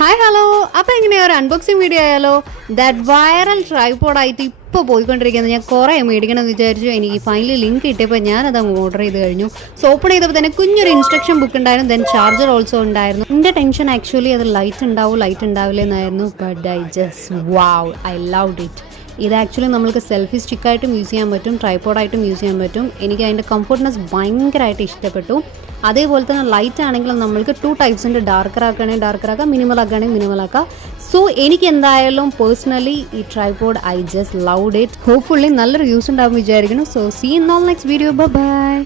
Hi hello, അപ്പോൾ എങ്ങനെയാ ഒരു അൺബോക്സിങ് വീഡിയോ ആയാലോ? ദാറ്റ് വൈറൽ ട്രൈപോഡായിട്ട് ഇപ്പോൾ പോയിക്കൊണ്ടിരിക്കുന്നത് ഞാൻ കുറേ മേടിക്കണം എന്ന് വിചാരിച്ചു. എനിക്ക് ഫൈനലി ലിങ്ക് കിട്ടിയപ്പോൾ ഞാനത് അങ്ങ് ഓർഡർ ചെയ്ത് കഴിഞ്ഞു. സോ ഓപ്പൺ ചെയ്തപ്പോൾ തന്നെ കുഞ്ഞൊരു ഇൻസ്ട്രക്ഷൻ ബുക്ക് ഉണ്ടായിരുന്നു, ദെൻ ചാർജർ ഓൾസോ ഉണ്ടായിരുന്നു. എൻ്റെ ടെൻഷൻ ആക്ച്വലി അത് ലൈറ്റ് ഉണ്ടാവില്ല എന്നായിരുന്നു. But I just wow, I loved it. ഇത് ആക്ച്വലി നമുക്ക് സെൽഫി സ്റ്റിക്കായിട്ടും യൂസ് ചെയ്യാൻ പറ്റും, ട്രൈപോഡായിട്ടും യൂസ് ചെയ്യാൻ പറ്റും. എനിക്ക് അതിൻ്റെ കംഫർട്ട്നെസ് ഭയങ്കരമായിട്ട് ഇഷ്ടപ്പെട്ടു. അതേപോലെ തന്നെ ലൈറ്റ് ആണെങ്കിലും നമ്മൾക്ക് 2 ടൈപ്സ് ഉണ്ട്. ഡാർക്കർ ആക്കാം, മിനിമൽ ആക്കുകയാണെങ്കിൽ മിനിമൽ ആക്കാം. സോ എനിക്ക് എന്തായാലും പേഴ്സണലി ഈ tripod I just loved it. Hopefully നല്ലൊരു യൂസ് ഉണ്ടാകും വിചാരിക്കുന്നു. So see in all next video. By.